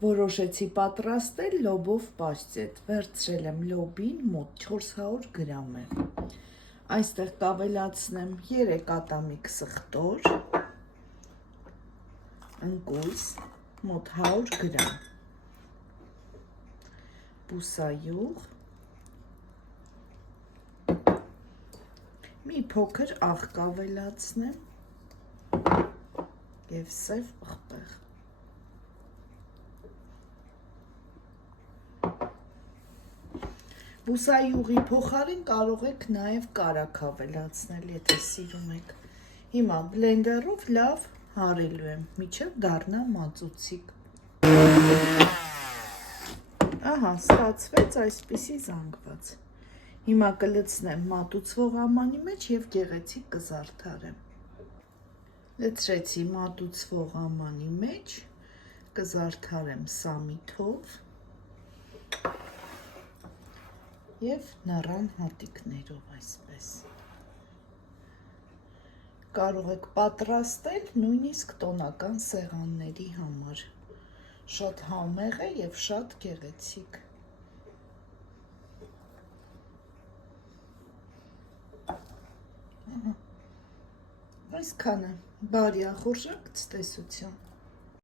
Որոշեցի պատրաստել լոբով պաստետ, վերցրել եմ լոբին, մոտ 400 գրամ է, այստեղ կավելացնեմ 3 ատամիկ սխտոր, ընկույզ, մոտ 100 գրամ, բուսայուղ, մի փոքր աղ կավելացնեմ և սև պղպեղ։ Բուսայուղի փոխարեն կարող եք նաև կարագ ավելացնել, եթե սիրում եք։ Հիմա բլենդերով լավ հարելու եմ, մինչև դառնա մածուցիկ։ Ահա, ստացվեց այսպիսի զանգված։ Հիմա կլցնեմ մատուցվող ամանի մեջ և գեղեցիկ կզարդարեմ։ Լցրեցի մատուցվող ամանի մեջ, կզարդարեմ սամիթով և նռան հատիկներով այսպես։ Կարող եք պատրաստել նույնիսկ տոնական սեղանների համար։ Շատ համեղ է և շատ գեղեցիկ։ Այսքանը, բարի ախորժակ ցտեսություն։